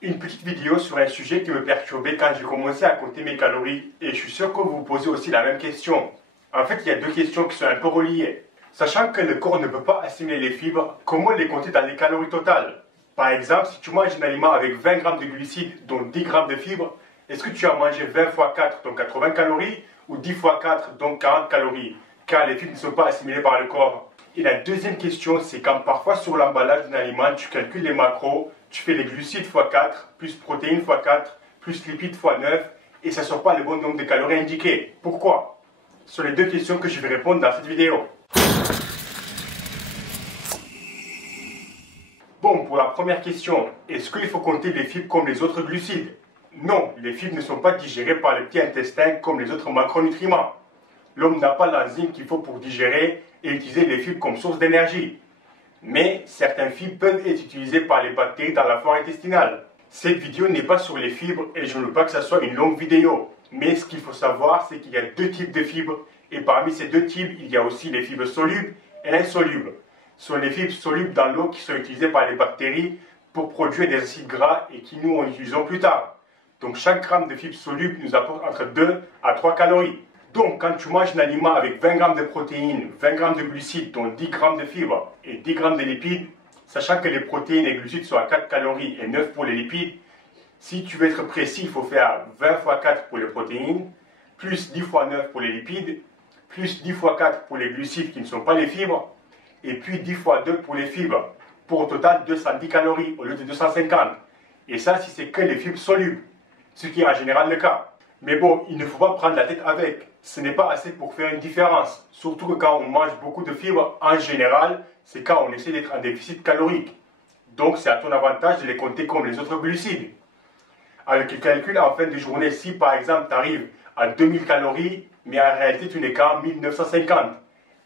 Une petite vidéo sur un sujet qui me perturbait quand j'ai commencé à compter mes calories et je suis sûr que vous vous posez aussi la même question. En fait, il y a deux questions qui sont un peu reliées. Sachant que le corps ne peut pas assimiler les fibres, comment les compter dans les calories totales? Par exemple, si tu manges un aliment avec 20 grammes de glucides, dont 10 grammes de fibres, est-ce que tu as mangé 20 fois 4, donc 80 calories, ou 10 fois 4, donc 40 calories? Car les fibres ne sont pas assimilées par le corps. Et la deuxième question, c'est quand parfois sur l'emballage d'un aliment, tu calcules les macros, tu fais les glucides x 4, plus protéines x 4, plus lipides x 9, et ça ne sort pas le bon nombre de calories indiquées. Pourquoi? Ce sont les deux questions que je vais répondre dans cette vidéo. Bon, pour la première question, est-ce qu'il faut compter les fibres comme les autres glucides? Non, les fibres ne sont pas digérées par le petit intestin comme les autres macronutriments. L'homme n'a pas l'enzyme qu'il faut pour digérer et utiliser les fibres comme source d'énergie. Mais certaines fibres peuvent être utilisées par les bactéries dans la flore intestinale. Cette vidéo n'est pas sur les fibres et je ne veux pas que ce soit une longue vidéo. Mais ce qu'il faut savoir, c'est qu'il y a deux types de fibres et parmi ces deux types, il y a aussi les fibres solubles et insolubles. Ce sont les fibres solubles dans l'eau qui sont utilisées par les bactéries pour produire des acides gras et qui nous en utilisons plus tard. Donc chaque gramme de fibres solubles nous apporte entre 2 à 3 calories. Donc quand tu manges un aliment avec 20 grammes de protéines, 20 grammes de glucides, dont 10 grammes de fibres et 10 grammes de lipides, sachant que les protéines et glucides sont à 4 calories et 9 pour les lipides, si tu veux être précis, il faut faire 20 x 4 pour les protéines, plus 10 x 9 pour les lipides, plus 10 x 4 pour les glucides qui ne sont pas les fibres, et puis 10 x 2 pour les fibres, pour au total 210 calories au lieu de 250. Et ça, si c'est que les fibres solubles, ce qui est en général le cas. Mais bon, il ne faut pas prendre la tête avec. Ce n'est pas assez pour faire une différence. Surtout que quand on mange beaucoup de fibres, en général, c'est quand on essaie d'être en déficit calorique. Donc c'est à ton avantage de les compter comme les autres glucides. Avec le calcul en fin de journée, si par exemple tu arrives à 2000 calories, mais en réalité tu n'es qu'à 1950,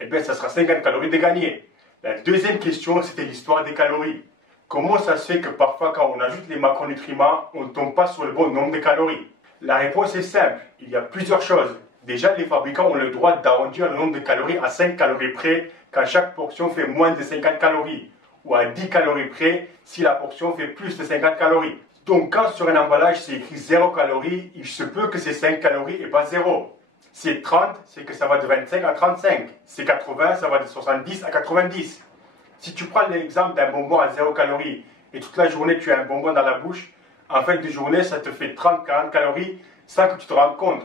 eh bien ça sera 50 calories de gagné. La deuxième question, c'était l'histoire des calories. Comment ça se fait que parfois quand on ajoute les macronutriments, on ne tombe pas sur le bon nombre de calories? La réponse est simple, il y a plusieurs choses. Déjà, les fabricants ont le droit d'arrondir le nombre de calories à 5 calories près quand chaque portion fait moins de 50 calories, ou à 10 calories près si la portion fait plus de 50 calories. Donc quand sur un emballage c'est écrit 0 calories, il se peut que c'est 5 calories et pas 0. Si c'est 30, c'est que ça va de 25 à 35. Si c'est 80, ça va de 70 à 90. Si tu prends l'exemple d'un bonbon à 0 calories et toute la journée tu as un bonbon dans la bouche, en fin de journée ça te fait 30-40 calories sans que tu te rendes compte.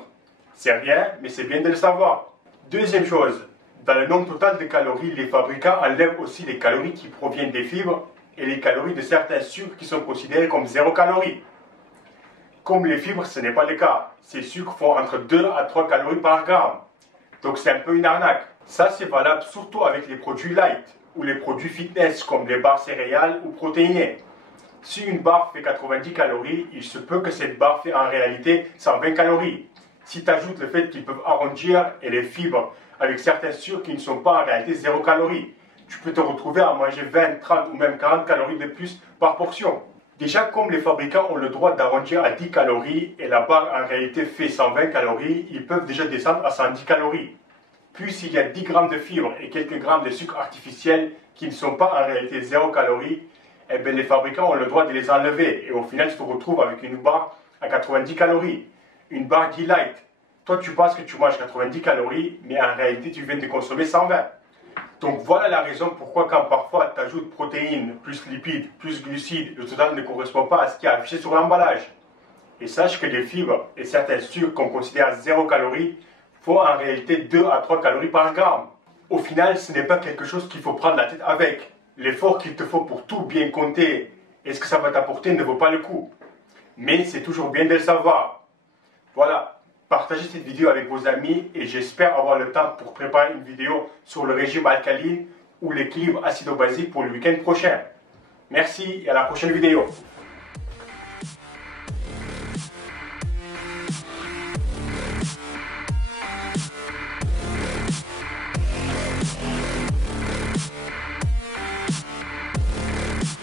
C'est rien, mais c'est bien de le savoir. Deuxième chose, dans le nombre total de calories, les fabricants enlèvent aussi les calories qui proviennent des fibres et les calories de certains sucres qui sont considérés comme 0 calories. Comme les fibres, ce n'est pas le cas. Ces sucres font entre 2 à 3 calories par gramme. Donc c'est un peu une arnaque. Ça c'est valable surtout avec les produits light ou les produits fitness comme les barres céréales ou protéinées. Si une barre fait 90 calories, il se peut que cette barre fait en réalité 120 calories. Si tu ajoutes le fait qu'ils peuvent arrondir et les fibres avec certains sucres qui ne sont pas en réalité 0 calories, tu peux te retrouver à manger 20, 30 ou même 40 calories de plus par portion. Déjà, comme les fabricants ont le droit d'arrondir à 10 calories et la barre en réalité fait 120 calories, ils peuvent déjà descendre à 110 calories. Puis s'il y a 10 grammes de fibres et quelques grammes de sucre artificiel qui ne sont pas en réalité 0 calories, eh bien les fabricants ont le droit de les enlever et au final tu te retrouves avec une barre à 90 calories. Une barre dit light. Toi tu penses que tu manges 90 calories, mais en réalité tu viens de consommer 120. Donc voilà la raison pourquoi quand parfois tu ajoutes protéines, plus lipides, plus glucides, le total ne correspond pas à ce qui est affiché sur l'emballage. Et sache que les fibres et certains sucres qu'on considère 0 calories font en réalité 2 à 3 calories par gramme. Au final, ce n'est pas quelque chose qu'il faut prendre la tête avec. L'effort qu'il te faut pour tout bien compter et ce que ça va t'apporter ne vaut pas le coup. Mais c'est toujours bien de le savoir. Voilà, partagez cette vidéo avec vos amis et j'espère avoir le temps pour préparer une vidéo sur le régime alcaline ou l'équilibre acido-basique pour le week-end prochain. Merci et à la prochaine vidéo.